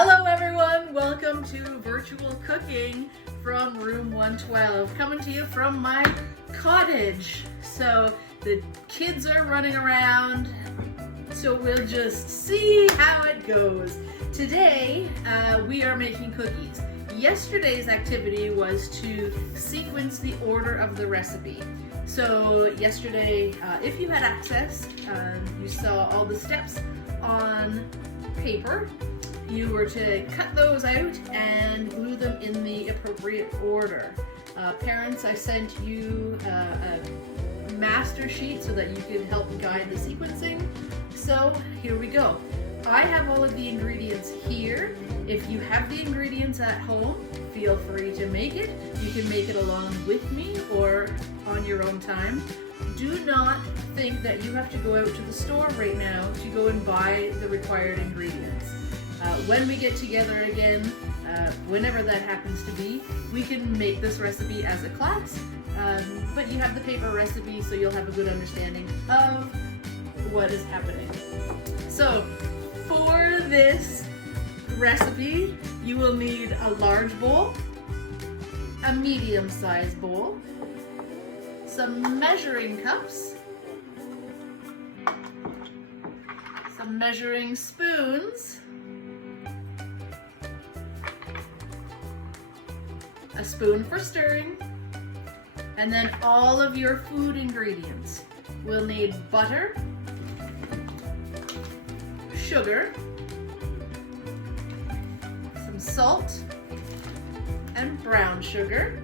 Hello everyone, welcome to virtual cooking from room 112, coming to you from my cottage. So the kids are running around, so we'll just see how it goes. Today we are making cookies. Yesterday's activity was to sequence the order of the recipe. So yesterday, if you had access, you saw all the steps on paper. You were to cut those out and glue them in the appropriate order. Parents, I sent you a master sheet so that you could help guide the sequencing. So here we go. I have all of the ingredients here. If you have the ingredients at home, feel free to make it. You can make it along with me or on your own time. Do not think that you have to go out to the store right now to go and buy the required ingredients. When we get together again, whenever that happens to be, we can make this recipe as a class, but you have the paper recipe, so you'll have a good understanding of what is happening. So for this recipe, you will need a large bowl, a medium-sized bowl, some measuring cups, some measuring spoons, a spoon for stirring, and then all of your food ingredients. We'll need butter, sugar, some salt and brown sugar,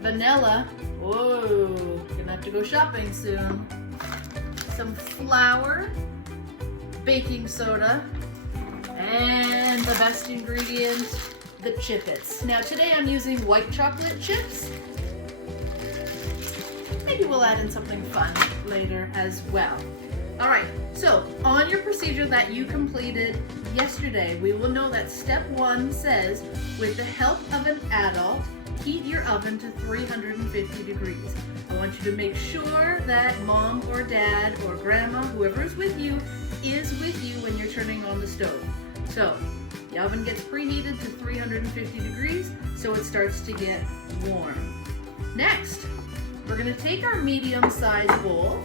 vanilla, whoa, gonna have to go shopping soon, some flour, baking soda, and the best ingredient, the chippets. Now today I'm using white chocolate chips. Maybe we'll add in something fun later as well. All right, so on your procedure that you completed yesterday, we will know that step 1 says, with the help of an adult, heat your oven to 350 degrees. I want you to make sure that mom or dad or grandma, whoever is with you when you're turning on the stove. So the oven gets preheated to 350 degrees, so it starts to get warm. Next, we're gonna take our medium-sized bowl.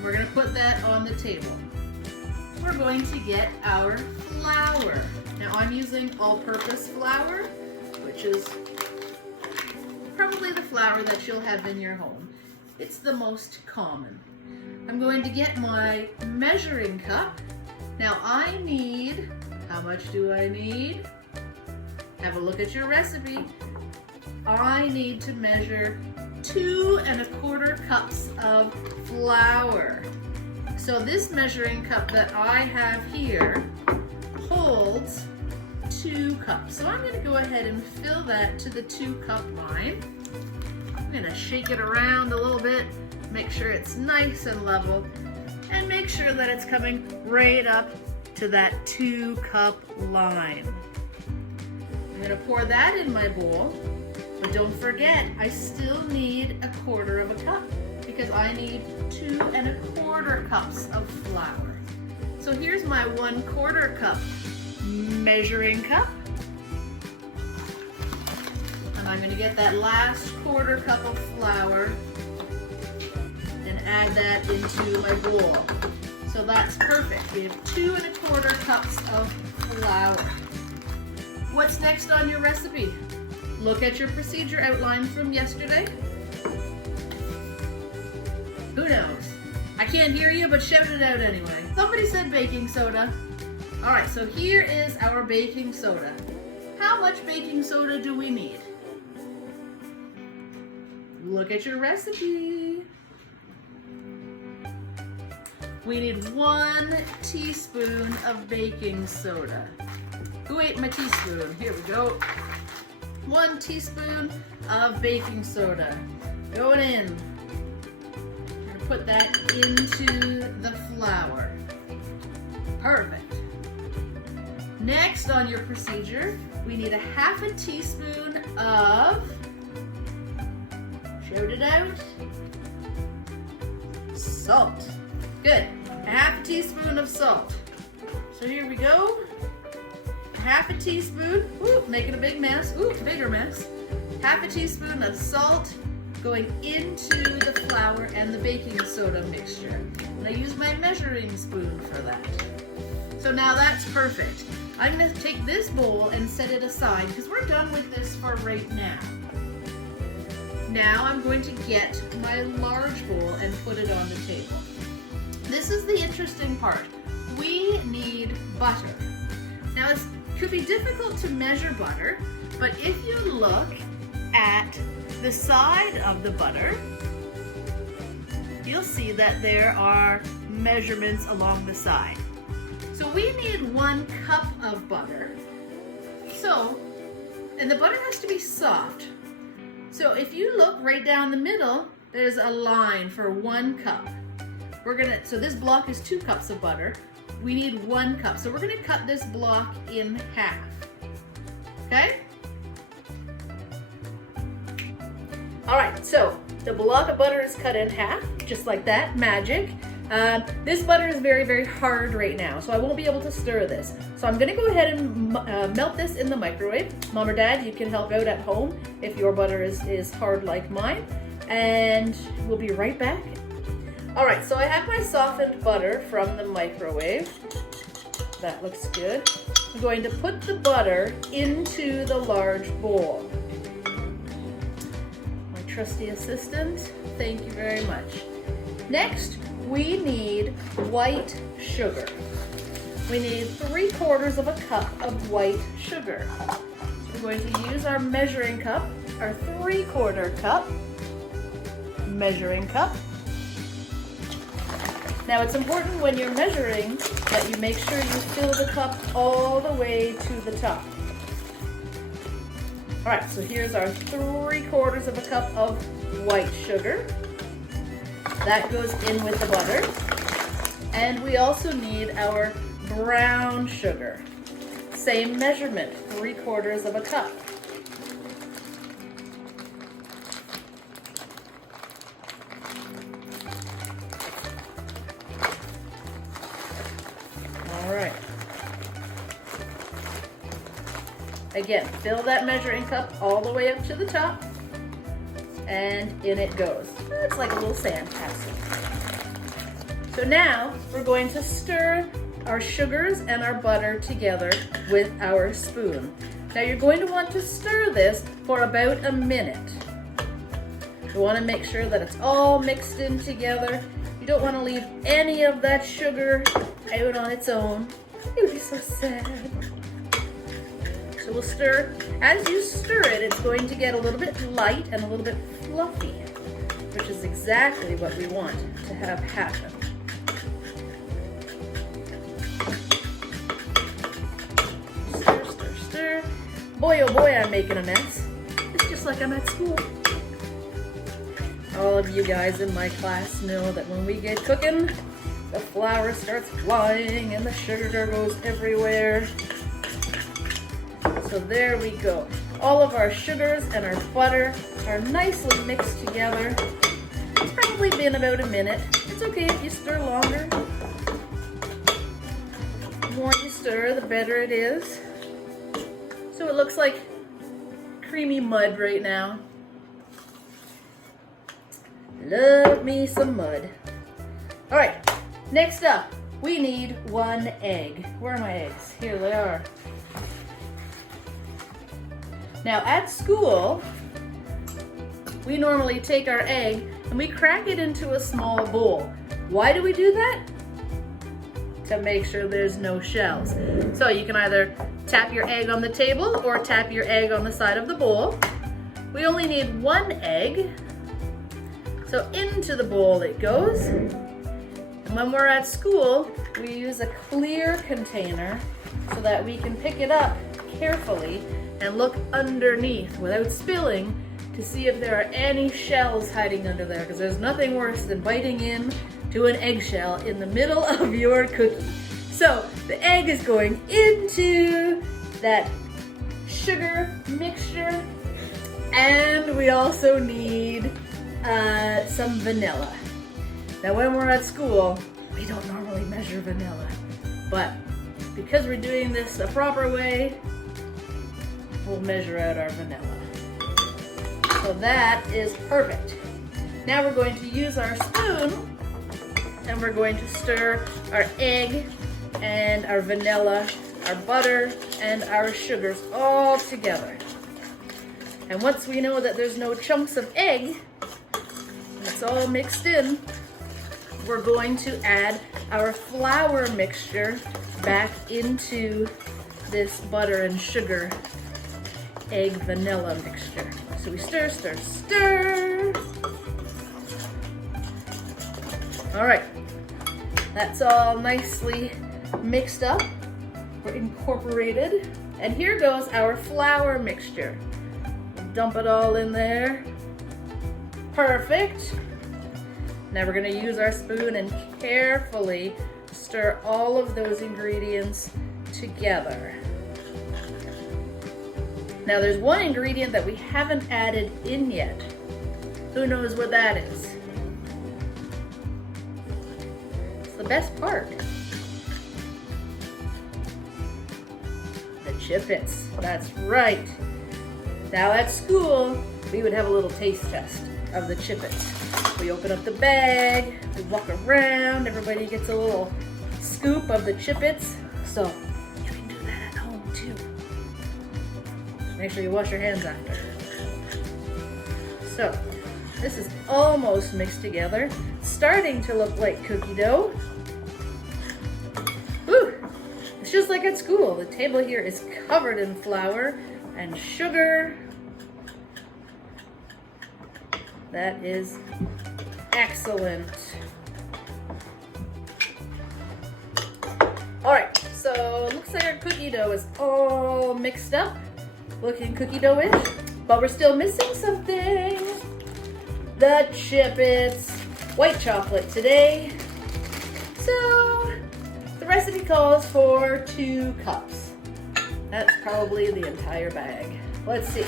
We're gonna put that on the table. We're going to get our flour. Now I'm using all-purpose flour, which is probably the flour that you'll have in your home. It's the most common. I'm going to get my measuring cup. Now I need, how much do I need? Have a look at your recipe. I need to measure 2 1/4 cups of flour. So this measuring cup that I have here holds 2 cups. So I'm going to go ahead and fill that to the 2-cup line. I'm going to shake it around a little bit, make sure it's nice and level, and make sure that it's coming right up to that 2-cup line. I'm going to pour that in my bowl, but don't forget, I still need 1/4 cup because I need 2 1/4 cups of flour. So here's my 1/4 cup measuring cup, and I'm going to get that last 1/4 cup of flour and add that into my bowl. So that's perfect. We have 2 1/4 cups of flour. What's next on your recipe? Look at your procedure outline from yesterday. Who knows? I can't hear you, but shout it out anyway. Somebody said baking soda. All right, so here is our baking soda. How much baking soda do we need? Look at your recipe. We need 1 teaspoon of baking soda. Who ate my teaspoon? Here we go. 1 teaspoon of baking soda. Going in. We're gonna put that into the flour. Perfect. Next on your procedure, we need 1/2 teaspoon of, shout it out, salt. Good. 1/2 teaspoon of salt. So here we go. 1/2 teaspoon, ooh, making a big mess, ooh, bigger mess. 1/2 teaspoon of salt going into the flour and the baking soda mixture. And I use my measuring spoon for that. So now that's perfect. I'm gonna take this bowl and set it aside because we're done with this for right now. Now I'm going to get my large bowl and put it on the table. This is the interesting part. We need butter. Now it could be difficult to measure butter, but if you look at the side of the butter, you'll see that there are measurements along the side. So we need 1 cup of butter. So, and the butter has to be soft. So if you look right down the middle, there's a line for 1 cup. So this block is 2 cups of butter. We need 1 cup. So we're gonna cut this block in half, okay? All right, so the block of butter is cut in half, just like that, magic. This butter is very, very hard right now, so I won't be able to stir this. So I'm gonna go ahead and melt this in the microwave. Mom or Dad, you can help out at home if your butter is hard like mine. And we'll be right back. All right, so I have my softened butter from the microwave. That looks good. I'm going to put the butter into the large bowl. My trusty assistant, thank you very much. Next, we need white sugar. We need 3/4 of a cup of white sugar. So we're going to use our measuring cup, our 3/4 cup measuring cup. Now it's important when you're measuring that you make sure you fill the cup all the way to the top. All right, so here's our 3/4 of a cup of white sugar. That goes in with the butter. And we also need our brown sugar. Same measurement, 3/4 of a cup. All right. Again, fill that measuring cup all the way up to the top. And in it goes. It's like a little sand castle. So now we're going to stir our sugars and our butter together with our spoon. Now you're going to want to stir this for about a minute. You want to make sure that it's all mixed in together. You don't want to leave any of that sugar out on its own. It would be so sad. So we'll stir. As you stir it, it's going to get a little bit light and a little bit fluffy, which is exactly what we want to have happen. Stir, stir, stir. Boy, oh boy, I'm making a mess. It's just like I'm at school. All of you guys in my class know that when we get cooking, the flour starts flying and the sugar goes everywhere. So there we go. All of our sugars and our butter are nicely mixed together. It's probably been about a minute. It's okay if you stir longer. The more you stir, the better it is. So it looks like creamy mud right now. Love me some mud. All right, next up, we need 1 egg. Where are my eggs? Here they are. Now at school, we normally take our egg and we crack it into a small bowl. Why do we do that? To make sure there's no shells. So you can either tap your egg on the table or tap your egg on the side of the bowl. We only need 1 egg. So into the bowl it goes. And when we're at school, we use a clear container so that we can pick it up carefully and look underneath without spilling to see if there are any shells hiding under there, because there's nothing worse than biting in to an eggshell in the middle of your cookie. So the egg is going into that sugar mixture, and we also need some vanilla. Now when we're at school, We don't normally measure vanilla, but because we're doing this the proper way, we'll measure out our vanilla. So that is perfect. Now we're going to use our spoon and we're going to stir our egg and our vanilla, our butter, and our sugars all together. And once we know that there's no chunks of egg, and it's all mixed in, we're going to add our flour mixture back into this butter and sugar egg vanilla mixture. So we stir, stir, stir. All right, that's all nicely mixed up. We're incorporated. And here goes our flour mixture. Dump it all in there. Perfect. Now we're gonna use our spoon and carefully stir all of those ingredients together. Now there's one ingredient that we haven't added in yet. Who knows what that is? It's the best part. The chippets, that's right. Now at school, we would have a little taste test of the chippets. We open up the bag, we walk around, everybody gets a little scoop of the chippets. So you can do that at home too. Make sure you wash your hands after. So this is almost mixed together. It's starting to look like cookie dough. Whew. It's just like at school. The table here is covered in flour and sugar. That is excellent. All right, so it looks like our cookie dough is all mixed up, looking cookie dough-ish, but we're still missing something. The chippets, white chocolate today. So the recipe calls for 2 cups. That's probably the entire bag. Let's see.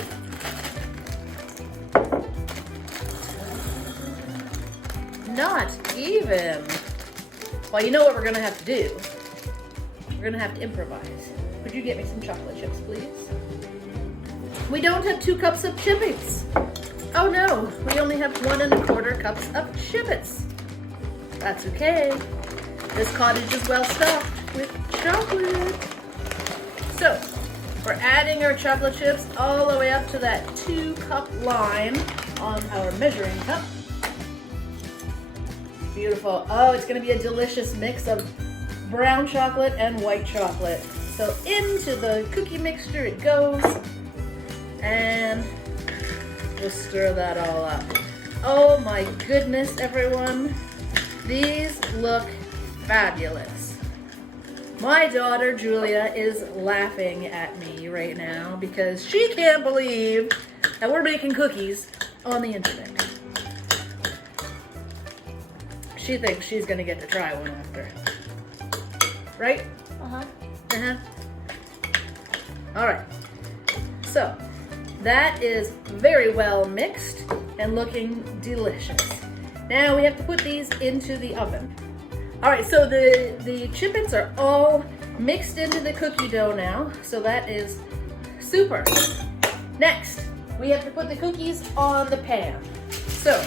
Not even. Well, you know what we're gonna have to do? We're gonna have to improvise. Could you get me some chocolate chips, please? We don't have 2 cups of chippets. Oh no, we only have 1 1/4 cups of chippets. That's okay. This cottage is well stuffed with chocolate. So, we're adding our chocolate chips all the way up to that 2-cup line on our measuring cup. Beautiful. Oh, it's gonna be a delicious mix of brown chocolate and white chocolate. So into the cookie mixture it goes, and just stir that all up. Oh my goodness, everyone. These look fabulous. My daughter, Julia, is laughing at me right now because she can't believe that we're making cookies on the internet. She thinks she's gonna get to try one after. Right? Uh-huh. Uh-huh. All right. So, that is very well mixed and looking delicious. Now we have to put these into the oven. All right, so the chippets are all mixed into the cookie dough now, so that is super. Next, we have to put the cookies on the pan. So,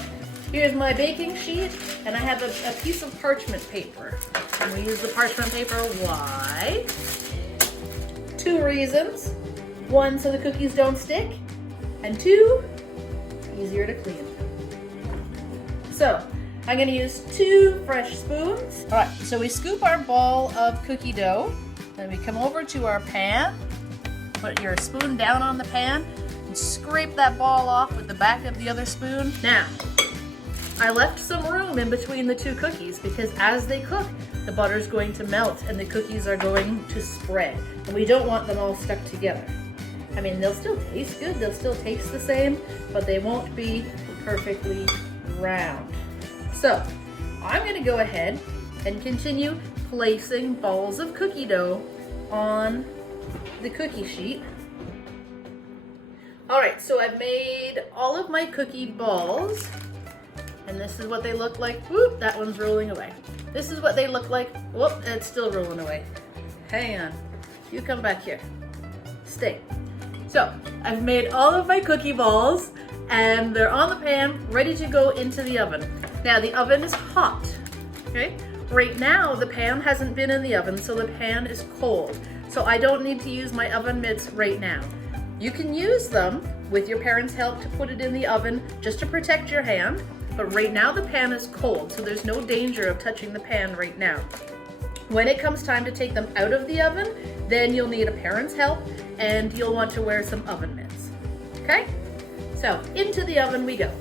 here's my baking sheet, and I have a piece of parchment paper. And we use the parchment paper, why? 2 reasons. 1, so the cookies don't stick, and 2, easier to clean. So, I'm gonna use 2 fresh spoons. All right, so we scoop our ball of cookie dough, then we come over to our pan, put your spoon down on the pan, and scrape that ball off with the back of the other spoon. Now, I left some room in between the 2 cookies because as they cook, the butter's going to melt and the cookies are going to spread. And we don't want them all stuck together. I mean, they'll still taste good, they'll still taste the same, but they won't be perfectly round. So, I'm gonna go ahead and continue placing balls of cookie dough on the cookie sheet. All right, so I've made all of my cookie balls. And this is what they look like. Whoop, that one's rolling away. This is what they look like. Whoop, it's still rolling away. Hang on. You come back here. Stay. So, I've made all of my cookie balls and they're on the pan, ready to go into the oven. Now, the oven is hot, okay? Right now, the pan hasn't been in the oven, so the pan is cold. So I don't need to use my oven mitts right now. You can use them with your parents' help to put it in the oven just to protect your hand. But right now the pan is cold, so there's no danger of touching the pan right now. When it comes time to take them out of the oven, then you'll need a parent's help and you'll want to wear some oven mitts. Okay? So into the oven we go.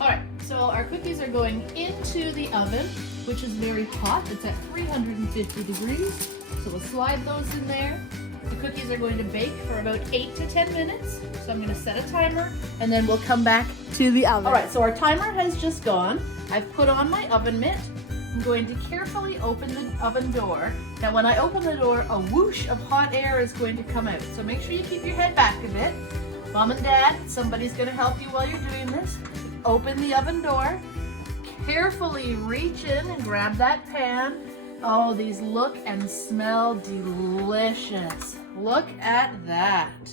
All right, so our cookies are going into the oven, which is very hot. It's at 350 degrees. So we'll slide those in there. The cookies are going to bake for about 8 to 10 minutes. So I'm gonna set a timer and then we'll come back to the oven. All right, so our timer has just gone. I've put on my oven mitt. I'm going to carefully open the oven door. Now when I open the door, a whoosh of hot air is going to come out. So make sure you keep your head back a bit. Mom and Dad, somebody's gonna help you while you're doing this. Open the oven door. Carefully reach in and grab that pan. Oh, these look and smell delicious. Look at that.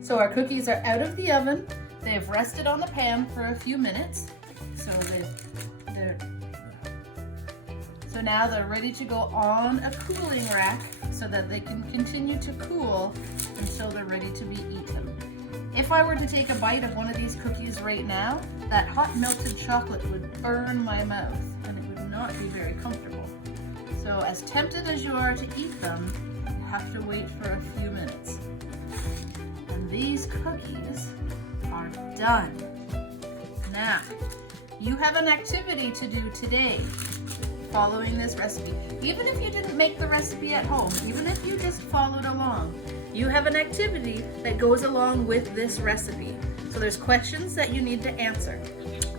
So our cookies are out of the oven. They've rested on the pan for a few minutes. So now they're ready to go on a cooling rack so that they can continue to cool until they're ready to be eaten. If I were to take a bite of one of these cookies right now, that hot melted chocolate would burn my mouth and it would not be very comfortable. So as tempted as you are to eat them, you have to wait for a few minutes. And these cookies are done. Now, you have an activity to do today following this recipe. Even if you didn't make the recipe at home, even if you just followed along, you have an activity that goes along with this recipe. So there's questions that you need to answer.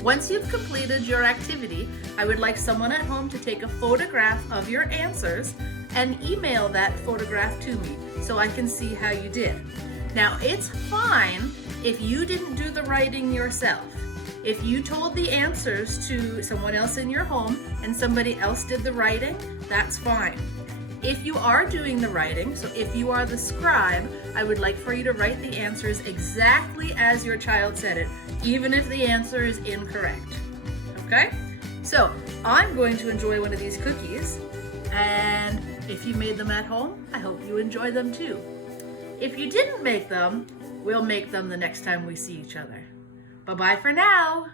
Once you've completed your activity, I would like someone at home to take a photograph of your answers and email that photograph to me so I can see how you did. Now, it's fine if you didn't do the writing yourself. If you told the answers to someone else in your home and somebody else did the writing, that's fine. If you are doing the writing, so if you are the scribe, I would like for you to write the answers exactly as your child said it, even if the answer is incorrect. Okay? So I'm going to enjoy one of these cookies, and if you made them at home, I hope you enjoy them too. If you didn't make them, we'll make them the next time we see each other. Bye-bye for now.